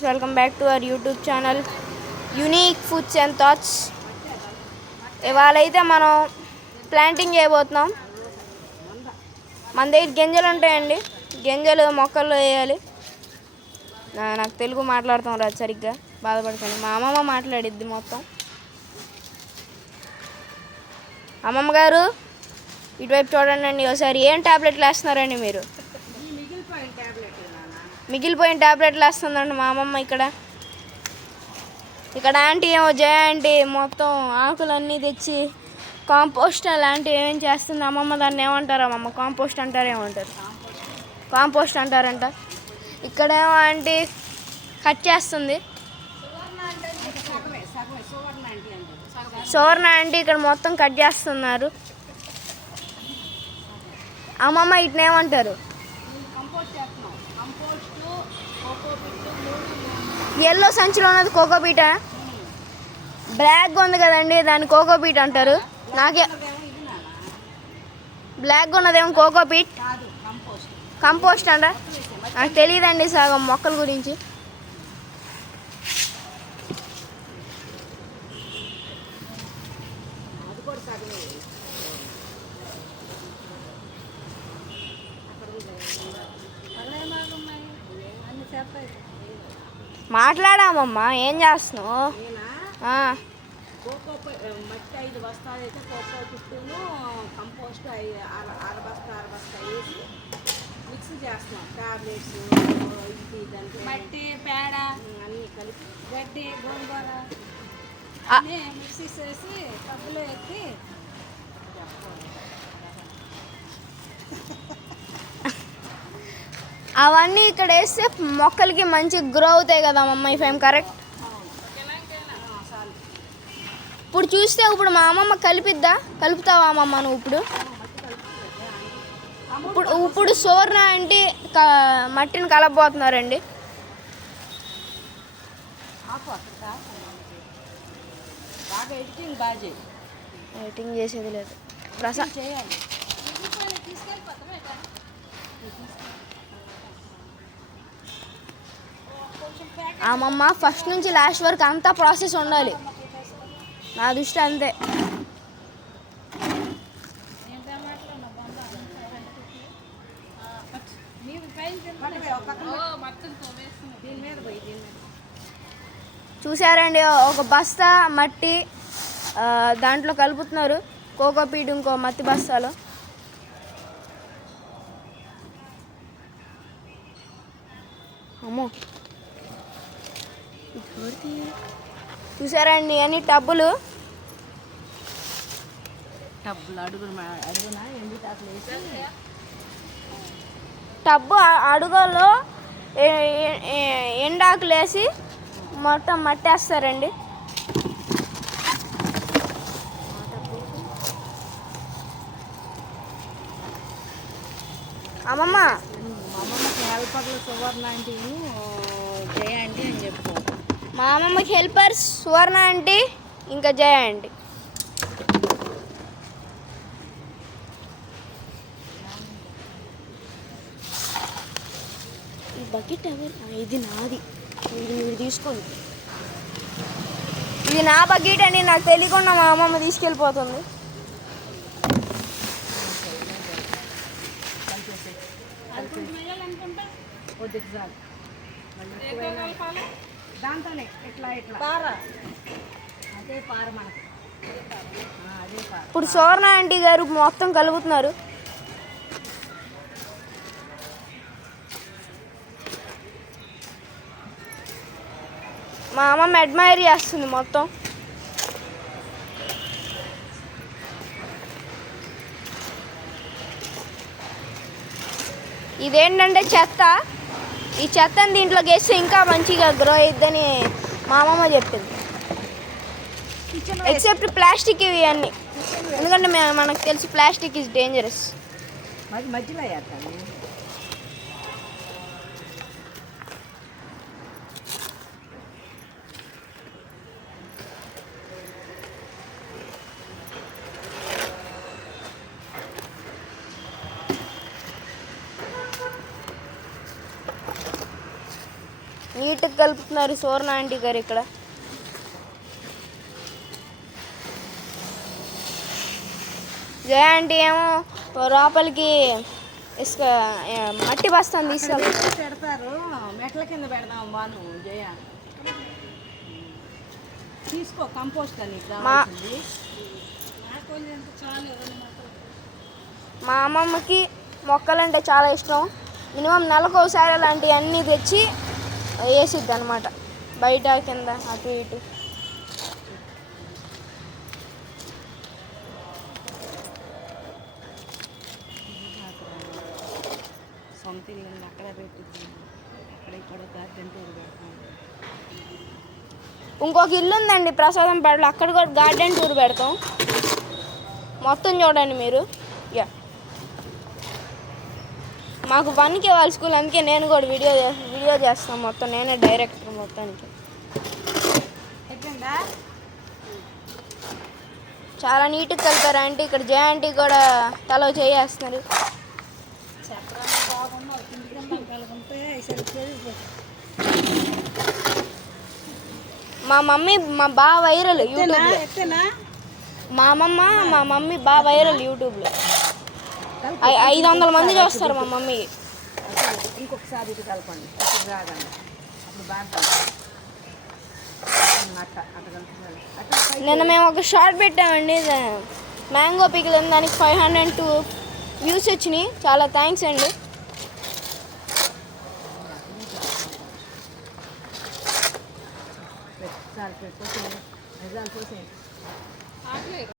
Welcome back to our YouTube channel unique foods and thoughts. ఇవాళ అయితే మనం planting చేయబోతున్నాం. మన దగ్గర గింజలు ఉంటాయండి, గింజలు మొక్కల్లో వేయాలి. నాకు తెలుగు మాట్లాడతాం రాదు సరిగ్గా, బాధపడతాను. మా అమ్మమ్మ మాట్లాడిద్ది మొత్తం. అమ్మమ్మ గారు ఇటువైపు చూడండి ఒకసారి. ఏం ట్యాబ్లెట్లు వేస్తున్నారండి మీరు? మిగిలిపోయిన ట్యాబ్లెట్లు వేస్తుందండి మా అమ్మమ్మ. ఇక్కడ ఆంటీ ఏమో జయ ఆంటీ మొత్తం ఆకులన్నీ తెచ్చి కాంపోస్ట్ అలాంటివి ఏమేం చేస్తుంది అమ్మమ్మ. దాన్ని ఏమంటారు అమ్మమ్మ? కాంపోస్ట్ అంటారు, ఏమంటారు? కాంపోస్ట్ అంటారంట. ఇక్కడేమో ఆంటీ కట్ చేస్తుంది. సువర్ణ ఆంటీ ఇక్కడ మొత్తం కట్ చేస్తున్నారు. అమ్మమ్మ ఇట్లా ఏమంటారు? ఎల్లో సంచిలో ఉన్నది కోకోపీట, బ్లాక్గా ఉంది కదండి దాన్ని కోకోపీట్ అంటారు. నాకే బ్లాక్గా ఉన్నదేమో కోకోపీట్, కంపోస్ట్ అంట. నాకు తెలియదండి సగం మొక్కల గురించి. మాట్లాడామమ్మా, ఏం చేస్తున్నావు? మట్టి 5 బస్తాలు అయితే కోకో పిట్టును కంపోస్ట్ 6 బస్తా వేసి మిక్స్ చేస్తున్నాం. టాబ్లెట్స్, ఇది మట్టి, పేడ అన్నీ కలిపి గడ్డి, గోంగూర అన్నీ మిక్సీ చేసి టబ్బులో ఎత్తి అవన్నీ ఇక్కడ వేస్తే మొక్కలకి మంచి గ్రో అవుతాయి కదా అమ్మమ్మ. If I'm correct. ఇప్పుడు చూస్తే ఇప్పుడు మా అమ్మమ్మ కలుపుతావా అమ్మమ్మ నువ్వు? ఇప్పుడు సువర్ణ అంటే మట్టిని కలపబోతున్నారండి. ఎడిటింగ్ చేసేది లేదు ప్రసాద్. అమ్మమ్మ ఫస్ట్ నుంచి లాస్ట్ వరకు అంతా ప్రాసెస్ ఉండాలి. నా దృష్టి అంతే. చూసారండి, ఒక బస్తా మట్టి దాంట్లో కలుపుతున్నారు కోకోపీట్, ఇంకో మట్టి బస్తాలో. అమ్మో, చూసారండి అన్ని టబ్బులు టబ్బు అడుగులో ఎండాకులు వేసి మొత్తం మట్టేస్తారండి. అమ్మమ్మ హెల్పర్లు సువర్ణ ఆంటీ, జయ ఆంటీ అని చెప్పు. మా అమ్మమ్మకి హెల్పర్స్ సువర్ణ ఆంటీ ఇంకా జయ ఆంటీ. ఈ బకెట్ ఇది నాది, ఇది మీరు తీసుకోండి. ఇది నా బకెట్ అండి, నాకు తెలియకుండా మా అమ్మమ్మ తీసుకెళ్ళిపోతుంది. దాంతోనే ఇట్లా పార, అదే పార మనకి. ఇప్పుడు సువర్ణ ఆంటీ గారు మొత్తం కలుపుతున్నారు. మా అమ్మమ్మ అడ్మైర్ చేస్తుంది మొత్తం. ఇదేంటంటే చెత్త. ఈ చెత్తని దీంట్లోకి వేస్తే ఇంకా మంచిగా గ్రో అయిద్దని మా అమ్మమ్మ చెప్పింది. ఎక్సెప్ట్ ప్లాస్టిక్ ఇవి అన్నీ, ఎందుకంటే మనకు తెలుసు ప్లాస్టిక్ ఈజ్ డేంజరస్. మధ్యలో నీట్గా కలుపుతున్నారు సోర్ణ ఆంటీ గారు ఇక్కడ. జయ ఆంటీ ఏమో లోపలికి ఇసుక మట్టి బస్తాను తీసుకెళ్తారు. పెడతారు, మెట్ల కింద పెడదాం బాను. జయ తీసుకో కంపోస్ట్ అని కావాల్సింది. మా అమ్మమ్మకి మొక్కలంటే చాలా ఇష్టం. మినిమం నెలకు ఒకసారి అలాంటివన్నీ తెచ్చి వేసిద్ది అనమాట, బయట కింద అటు ఇటు. సొంత ఇల్లు అక్కడ పెట్టుద్ది, అక్కడ ఇక్కడ గార్డెన్ టూర్ పెడతాం. ఇంకొక ఇల్లు ఉందండి ప్రసాదం పేడలో, అక్కడ కూడా గార్డెన్ టూర్ పెడతాం. మొత్తం చూడండి మీరు. యా మాకు 1కి ఇవ్వాలి స్కూల్, అందుకే నేను కూడా వీడియో చేస్తాను మొత్తం. నేనే డైరెక్టర్ మొత్తానికి. చాలా నీట్గా కలుపుతారు ఆంటీ. ఇక్కడ జయ ఆంటీ కూడా తలో చేస్తున్నారు. మా మమ్మీ బాగా వైరల్ యూట్యూబ్లో. మా మమ్మీ బాగా వైరల్ యూట్యూబ్లో. 500 మంది చూస్తారు మా మమ్మీకి. ఇంకొకసారి ఇది కలపండి, రాగండి, అప్పుడు బాగా నిన్న మేము ఒక షార్ట్ పెట్టామండి, మ్యాంగో పికిల్. దానికి 502 వ్యూస్ వచ్చినాయి. చాలా థ్యాంక్స్ అండి. చాలు